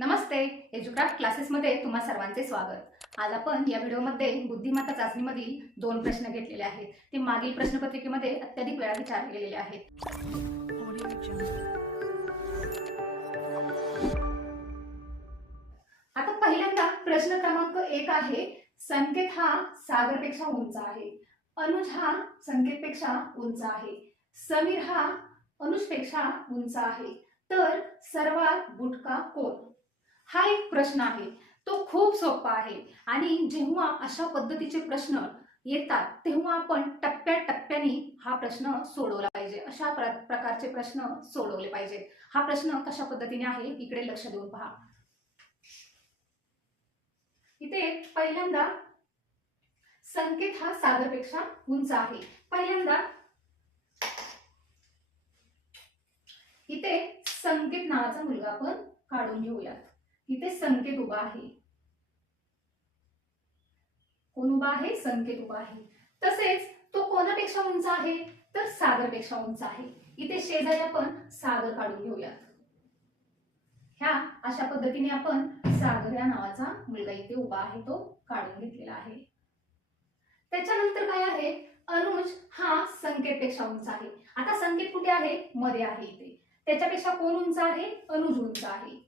नमस्ते एज्युक्राफ्ट क्लासेसमध्ये तुम्हा सर्वांचे स्वागत. आज आपण या व्हिडिओमध्ये बुद्धिमत्ता चाचणीमधील दोन प्रश्न घेतलेले आहेत. ते मागील प्रश्नपत्रिकेमध्ये अत्याधिक वेळा विचारले गेलेले आहेत. आता पहिल्यांदा प्रश्न क्रमांक एक आहे संकेत हा सागरपेक्षा उंच आहे. अनुज हा संकेतपेक्षा उंच आहे. समीर हा अनुजपेक्षा उंच आहे. तर सर्वात बुटका कोण? हा एक प्रश्न आहे. तो खूप सोपा आहे. आणि जेव्हा अशा पद्धतीचे प्रश्न येतात तेव्हा आपण टप्प्याटप्प्याने हा प्रश्न सोडवला पाहिजे. अशा प्र प्रकारचे प्रश्न सोडवले पाहिजेत. हा प्रश्न कशा पद्धतीने आहे इकडे लक्ष देऊन पहा. इथे पहिल्यांदा संकेत हा सागरपेक्षा उंच आहे. पहिल्यांदा इथे संकेत नावाचा मुलगा आपण काढून घेऊयात. इथे संकेत उभा आहे. कोण उभा आहे? संकेत उभा आहे. तसेच तो कोणापेक्षा उंच आहे? तर सागरपेक्षा उंच आहे. इथे शेजारी आपण सागर काढून घेऊयात. ह्या अशा पद्धतीने आपण सागर या नावाचा मुलगा इथे उभा आहे तो काढून घेतलेला आहे. त्याच्यानंतर काय आहे? अनुज हा संकेतपेक्षा उंच आहे. आता संकेत कुठे आहे? मध्ये आहे इथे. त्याच्यापेक्षा कोण उंच आहे? अनुज उंच आहे.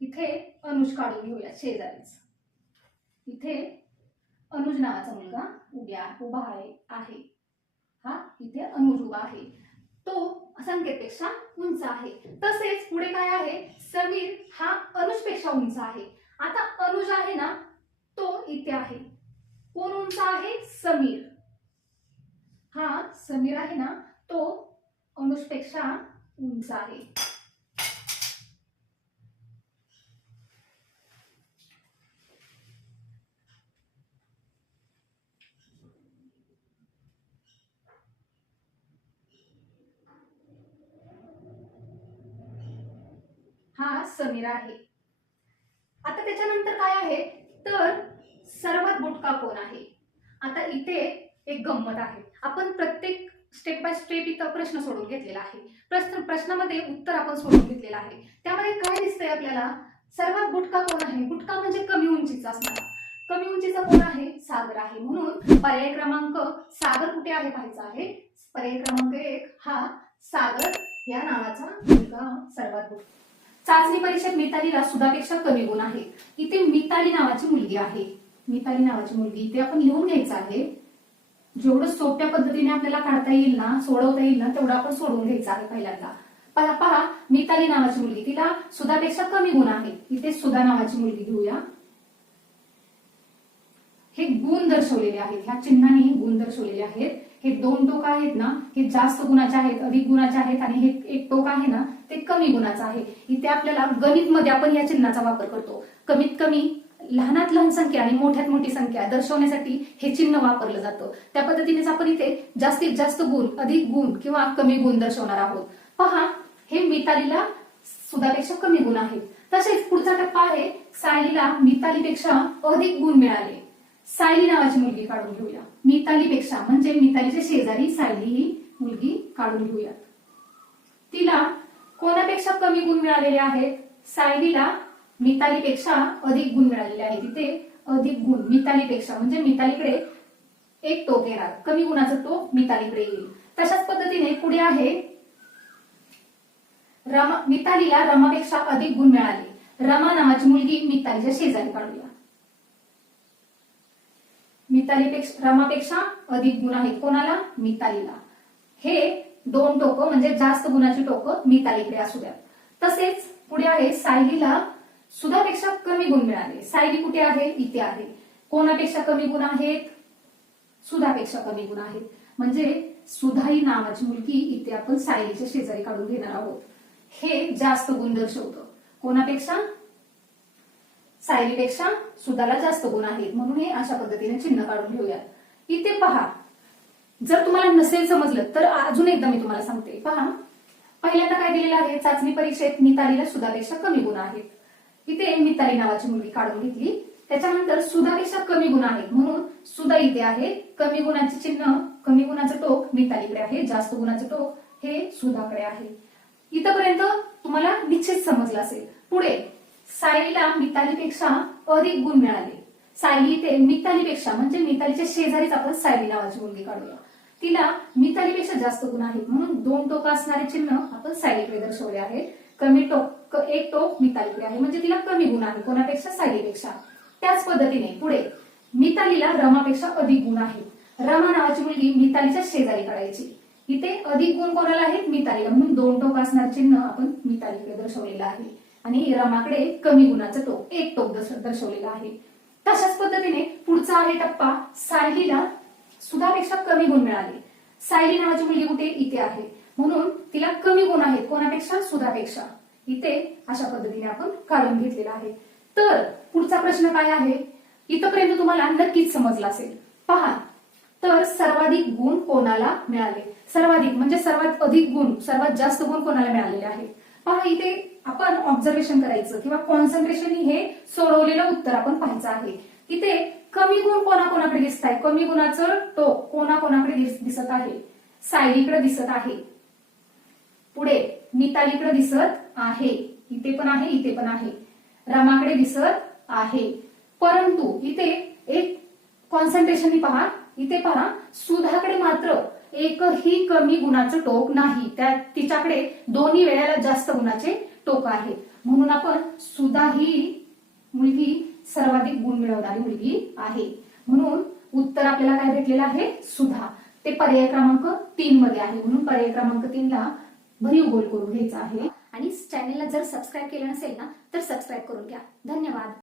इथे अनुज काढून घेऊया शेजारीच. इथे अनुज नावाचा मुलगा उभ्या उभा आहे हा इथे अनुज उभा आहे. तो संख्येपेक्षा उंच आहे. तसेच पुढे काय आहे? समीर हा अनुजपेक्षा उंच आहे. आता अनुज आहे ना तो इथे आहे. कोण उंच आहे? समीर. हा समीर आहे ना तो अनुजपेक्षा उंच आहे. हा समीर आहे. आता त्याच्यानंतर काय आहे? तर सर्वात बुटका कोण आहे? आता इथे एक गंमत आहे. आपण प्रत्येक स्टेप बाय स्टेप इथं प्रश्न सोडून घेतलेला आहे. प्रश्न प्रश्नामध्ये उत्तर आपण सोडून घेतलेलं आहे. त्यामध्ये काय दिसतंय आपल्याला? सर्वात बुटका कोण आहे? बुटका म्हणजे कमी उंचीचा असणारा. कमी उंचीचा कोण आहे? सागर आहे. म्हणून पर्याय क्रमांक सागर कुठे आहे पाहायचा आहे? पर्याय क्रमांक एक हा सागर या नावाचा मुलगा सर्वात बुटका. चाचणी परीक्षेत मितालीला सुधापेक्षा कमी गुण आहे इथे मिताली नावाची मुलगी आहे. मिताली नावाची मुलगी. इथे आपण लिहून घ्यायचं आहे. जेवढं सोप्या पद्धतीने आपल्याला काढता येईल ना सोडवता येईल ना तेवढं आपण सोडवून घ्यायचं आहे पहिल्यांदा. पहा पहा मिताली नावाची मुलगी. तिला सुधापेक्षा कमी गुण आहे इथे सुधा नावाची मुलगी घेऊया हे गुण दर्शवलेले आहेत. ह्या चिन्हाने गुण दर्शवलेले आहेत. हे दोन टोक आहेत ना हे जास्त गुणाचे आहेत अधिक गुणाचे आहेत आणि हे एक टोक आहे ना ते कमी गुणाचं आहे. ते आपल्याला गणित मध्ये आपण या चिन्हाचा वापर करतो. कमीत कमी लहानात लहान संख्या आणि मोठ्यात मोठी संख्या दर्शवण्यासाठी हे चिन्ह वापरलं जातं. त्या पद्धतीनेच आपण इथे जास्तीत जास्त गुण अधिक गुण किंवा कमी गुण दर्शवणार आहोत. पहा हे मितालीला सुधापेक्षा कमी गुण आहेत. तसेच पुढचा टप्पा आहे सायलीला मितालीपेक्षा अधिक गुण मिळाले. सायली नावाची मुलगी काढून घेऊया. मितालीपेक्षा म्हणजे मितालीच्या शेजारी सायली ही मुलगी काढून घेऊया तिला कोणापेक्षा कमी गुण मिळालेले आहेत? सायलीला मितालीपेक्षा अधिक गुण मिळालेले आहेत. तिथे अधिक गुण मितालीपेक्षा. म्हणजे मितालीकडे एक टोक येणार. कमी गुणाचा टोक मितालीकडे येईल. तशाच पद्धतीने पुढे आहे. रमा मितालीला रमापेक्षा अधिक गुण मिळाले. रमा नावाची मुलगी मितालीच्या शेजारी काढूया मितालीपेक्षा रमापेक्षा अधिक गुण आहेत कोणाला? मितालीला. हे दोन टोकं म्हणजे जास्त गुणाची टोकं मी तालिकडे असू द्या. तसेच पुढे आहे सायलीला सुधापेक्षा कमी गुण मिळाले. सायली कुठे आहे? इथे आहे. कोणापेक्षा कमी गुण आहेत? सुधापेक्षा कमी गुण आहेत. म्हणजे सुधा ही नावाची मुलगी इथे आपण सायलीच्या शेजारी काढून घेणार आहोत. हे जास्त गुण दर्शवतं कोणापेक्षा? सायलीपेक्षा सुधाला जास्त गुण आहेत. म्हणून हे अशा पद्धतीने चिन्ह काढून घेऊयात इथे पहा जर तुम्हाला नसेल समजलं तर अजून एकदा मी तुम्हाला सांगते. पहा पहिल्यांदा काय दिलेलं आहे? चाचणी परीक्षेत मितालीला सुधापेक्षा कमी गुण आहेत. इथे मिताली नावाची मुलगी काढून घेतली. त्याच्यानंतर सुधापेक्षा कमी गुण आहेत. म्हणून सुधा इथे आहे. कमी गुणाचे चिन्ह कमी गुणाचं टोक मितालीकडे आहे. जास्त गुणाचं टोक हे सुधाकडे आहे. इथपर्यंत तुम्हाला निश्चित समजलं असेल. पुढे सायलीला मितालीपेक्षा अधिक गुण मिळाले. सायली ते मितालीपेक्षा म्हणजे मितालीच्या शेजारीच आपण सायली नावाची मुलगी काढूया. तिला मितालीपेक्षा जास्त गुण आहेत म्हणून दोन टोक असणारे चिन्ह आपण सायलीकडे दर्शवले आहे कमी टोक एक टोक मितालीकडे आहे म्हणजे तिला कमी गुण आहे कोणापेक्षा सायलीपेक्षा. त्याच पद्धतीने पुढे मितालीला रमापेक्षा अधिक गुण आहेत. रमा नावाची मुलगी मितालीच्या शेजारी काढायची. इथे अधिक गुण कोणाला आहेत? मितालीला म्हणून दोन टोक असणार चिन्ह आपण मितालीकडे दर्शवलेलं आहे. आणि रमाकडे कमी गुणाचं टोक एक टोक दर्श- दर्शवलेलं आहे. तशाच पद्धतीने पुढचा आहे टप्पा. सायलीला सुधापेक्षा कमी गुण मिळाले. सायली नावाची मुलगी कुठे? इथे आहे. म्हणून तिला कमी गुण आहेत. कोणापेक्षा? सुधापेक्षा. इथे अशा पद्धतीने आपण काढून घेतलेला आहे. तर पुढचा प्रश्न काय आहे? इथपर्यंत तुम्हाला नक्कीच समजला असेल. पहा. तर सर्वाधिक गुण कोणाला मिळाले? सर्वाधिक म्हणजे सर्वात अधिक गुण सर्वात जास्त गुण कोणाला मिळालेले आहेत? पहा इथे आपण ऑब्झर्वेशन करायचं किंवा कॉन्सन्ट्रेशन हे सोडवलेलं उत्तर आपण पाहायचं आहे. इथे कमी गुण कोणाकोणाकडे दिसत आहे कमी गुणाचं टोक कोणाकोणाकडे दिसत आहे? सायलीकडे दिसत आहे. पुढे मितालीकडे दिसत आहे. इथे पण आहे इथे पण आहे. रमाकडे दिसत आहे. परंतु इथे एक कॉन्सन्ट्रेशन पहा. इथे पहा सुधाकडे मात्र एकही कमी गुणाचं टोक नाही. त्या तिच्याकडे दोन्ही वेळेला जास्त गुणाचे टोक आहे. म्हणून आपण सुधा ही मुलगी सर्वाधिक गुण मिळवणारी मुलगी आहे. म्हणून उत्तर आपल्याला काय भेटलेलं आहे? सुधा. ते पर्याय क्रमांक तीन मध्ये आहे. म्हणून पर्याय क्रमांक तीनला भरीव गोल करून घ्यायचा आहे. आणि चॅनेलला जर सबस्क्राईब केलं नसेल ना तर सबस्क्राईब करून घ्या. धन्यवाद.